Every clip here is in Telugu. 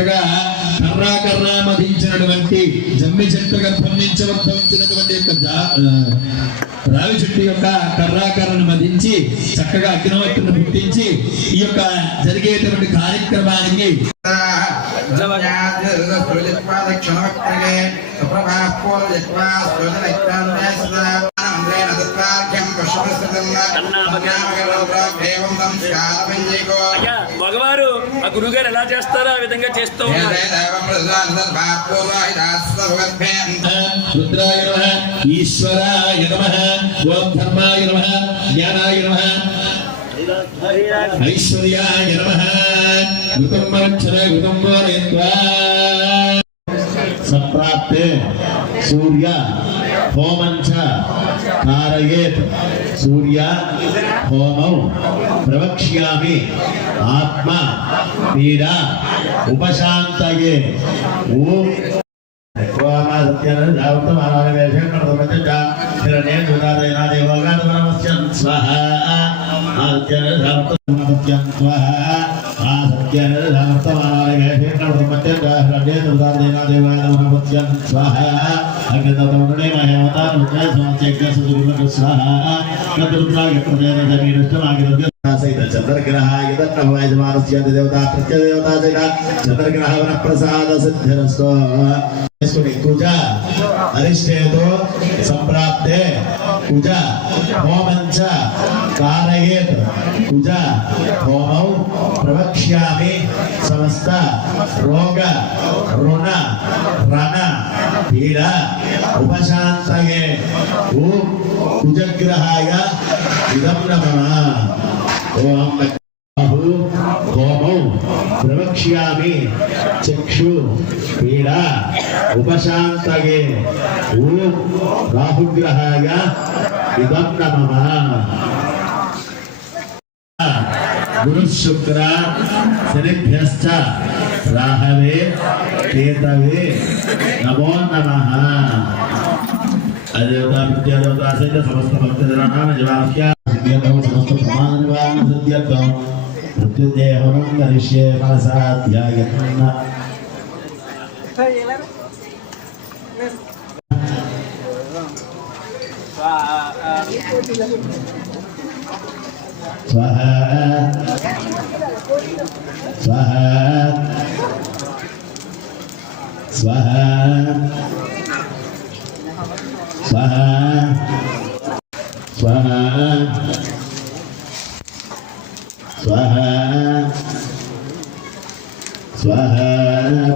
చక్కగా కర్రా మధించినటువంటి జమ్మి చెట్టు గర్భం నుంచి ఉద్భవించినటువంటి యొక్క రావి చెట్టు యొక్క కర్రను మధించి చక్కగా అగ్నివత్తును పుట్టించి ఈ యొక్క జరిగేటువంటి కార్యక్రమానికి మగవారు ఆ గురుగారు ఎలా చేస్తారో ఆ విధంగా చేస్తూ రుద్రాయ నమః, ఈశ్వరాయ నమః, ఓం ధర్మాయ నమః, జ్ఞానాయ నమః, ఐశ్వర్యాయ నమః. సంప్రాప్తే సూర్య హోమంచ कारयेत् सूर्य होमौ प्रवक्ष्यामि आत्मा पीडा उपशान्तये ओम चंद्रग्रह प्रसाद सिद्धिरस्तु पूजा अरिष्टेतो संप्राप्ते पूजा होमंच कारयेत् पूजा होमौ प्रवक्ष्यामि समस्त रोग ऋण रण पीडा उपशान्तये ओम कुजग्रहाय इदं नमः ओम होमौ प्रवक्ष्यामि चक्षु पीडा उपशान्तये ओम राहुग्रहाय इदं नमः गुरु शुक्र शनिभ्यश्च राहवे केतवे नमो नमः अदेवता विद्यादेवता सहित समस्त भक्तजनानां जवाख्या समस्त प्रमाण निवारण सिद्ध्यर्थं मृत्युंजयहोमं करिष्ये मनसा ध्यायन् स्वाहा स्वाहा स्वाहा स्वाहा स्वाहा स्वाहा स्वाहा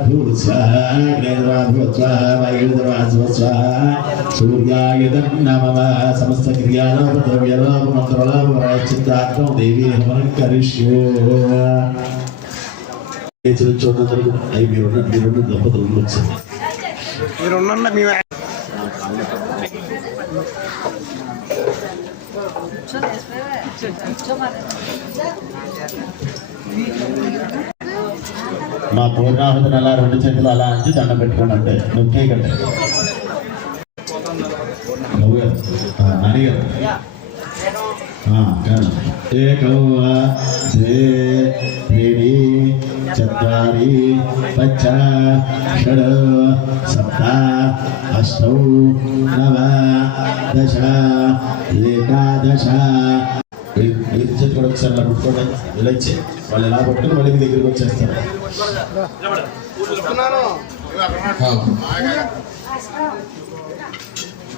भू स्वाहा अग्निर्वा भू स्वाहा वायुर्वा स्वाहा सूर्याय नमः समस्त क्रियालाभ द्रव्यलाभ मंत्रलाभ चित्तात्म देवी हवन करिष्ये చూడండి అవి మీరు దంపతులు వచ్చారు మా పూర్ణాహుతిని అలా రెండు చేతులు అలా అంచి దండం పెట్టుకోండి అంటే నొక్కేయకండి నానిగారు एकौ द्वे त्रीणि चत्वारि पञ्च षड् सप्त अष्टौ नव दश एकादश ఒకసారి అలా పుట్టుకోండి ఇలా ఇచ్చి వాళ్ళు ఎలా పట్టుకుని మళ్ళీ దగ్గరికి వచ్చేస్తారు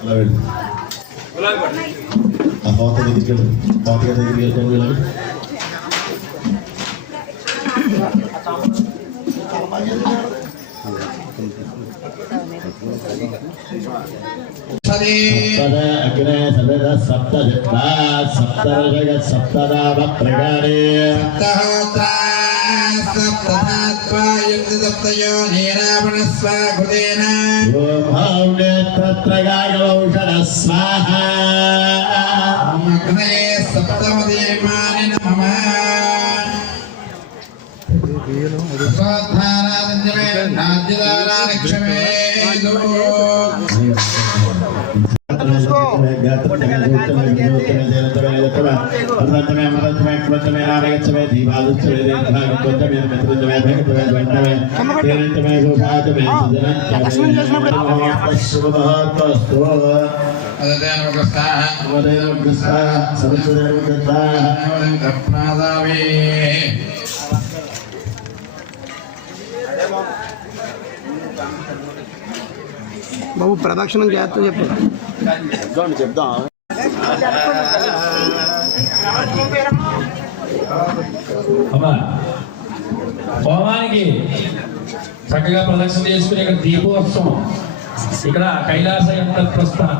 అలా వెళ్ళి ఆ హోత దగ్గరికి వెళ్ళి హోత దగ్గరికి వెళ్తాం వెళ్ళాలి अग्ने सवेद सप्त जित्वा सप्तर्षग सप्तदाव प्रगाणे सप्तहोत्रा सप्तधात्वा युक्त सप्तयो नीरावणस्व घृतेन ओम हौने तत्रगायौषध स्वाहा ओम अग्ने सप्तमदेवानि नमः स्वाधारादञ्जमे नाद्यदाराक्षमे శ్రీరంగచ్చమే దీపాదుచ్చమే దేవభాగత్వమే మిత్రజమే భగతమే దండమే కేరంతమే గోపాతమే శుభమస్తు బాబు ప్రదక్షిణం చేస్తా చెప్పు చెప్తాం అమ్మా హోమానికి చక్కగా ప్రదక్షిణ చేసుకుని ఇక్కడ దీపోత్సవం ఇక్కడ కైలాస యంత్ర ప్రస్థానం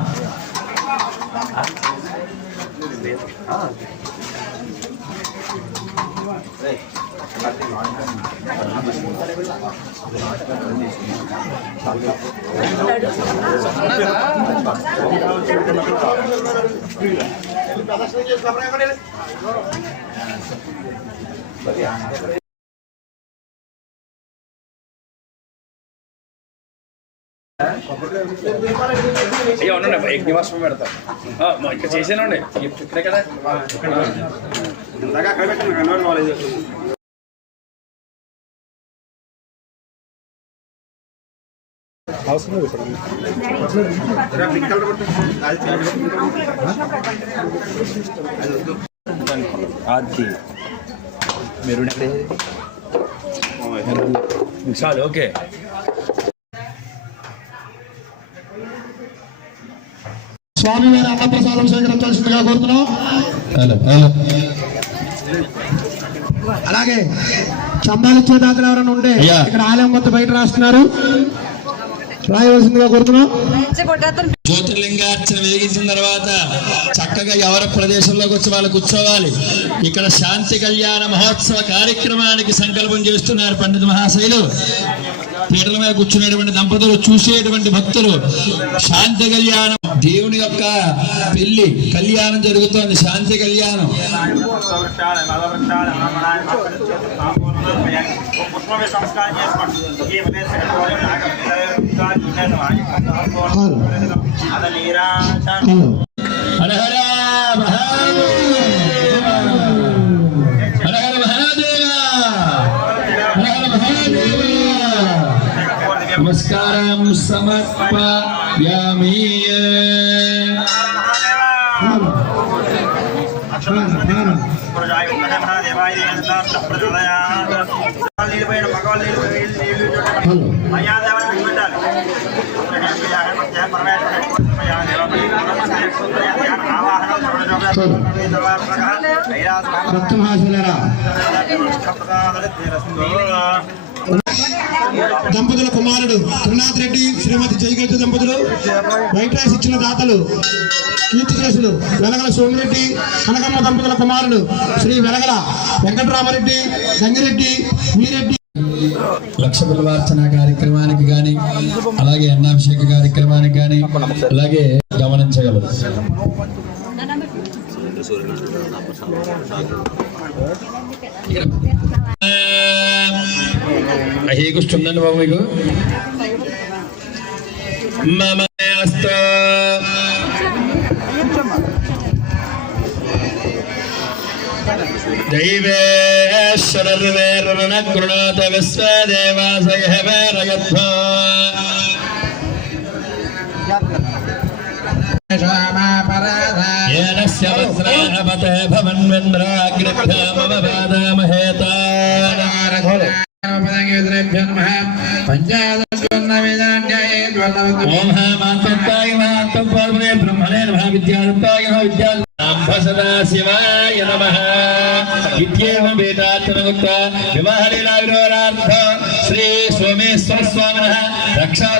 అయ్యో ఉండండి యజ్ఞవాసం పెడతా ఇక్కడ చేసానండి ఇక్కడే కదా చాలు ఓకే స్వామి వారి అన్నప్రసాదం స్వీకరించాల్సిందిగా కోరుతున్నాం. అలాగే చందాలు ఇచ్చే దాతలు ఎవరైనా ఉంటే ఇక్కడ ఆలయం కొత్త బయట రాస్తున్నారు, రాయవలసిందిగా కోరుతున్నాం. జ్యోతిర్లింగార్చన వెలిగించిన తర్వాత చక్కగా ఎవరి ప్రదేశంలోకి వచ్చి వాళ్ళు కూర్చోవాలి. ఇక్కడ శాంతి కళ్యాణ మహోత్సవ కార్యక్రమానికి సంకల్పం చేస్తున్నారు పండిత మహాశైలు. పీటల మీద కూర్చునేటువంటి దంపతులు, చూసేటువంటి భక్తులు శాంతి కళ్యాణం, దేవుని యొక్క పెళ్లి కళ్యాణం జరుగుతోంది. శాంతి కళ్యాణం హర హర మహాదేవ హర హర మహాదేవ హర హర మహాదేవ. నమస్కారం సమర్పయామి. దంపతుల కుమారుడు త్రినాథ్ రెడ్డి, శ్రీమతి జయగీత దంపతులు వైట్ రైస్ ఇచ్చిన దాతలు కీర్తిశేషులు వెలగల సోమిరెడ్డి కనకమ్మ దంపతుల కుమారుడు శ్రీ వెలగల వెంకటరామరెడ్డి, గంగిరెడ్డి, వీరెడ్డి. లక్ష బిల్వార్చన కార్యక్రమానికి కానీ, అలాగే అన్నాభిషేక కార్యక్రమానికి కానీ అలాగే గమనించగలరు. హేగుస్తుందండి బాబు మీకు. దైవేశ్వరర్వేరణ కృణాత విశ్వదేవాసయవేరయత్వ ఏనస్య వస్త్రాపతే భవన్వేంద్రాగ్రభ్యామవపాదామహేతా. ఓం హేమాంతాయ మహాంతాయ బ్రహ్మణే నమః విద్యానంతాయ సదాశివాయ నమః. ఇత్యేవం వేదాత్మనముక్త వివాహలీలా విరోధార్థ శ్రీ సోమేశ్వర స్వామినః రక్షా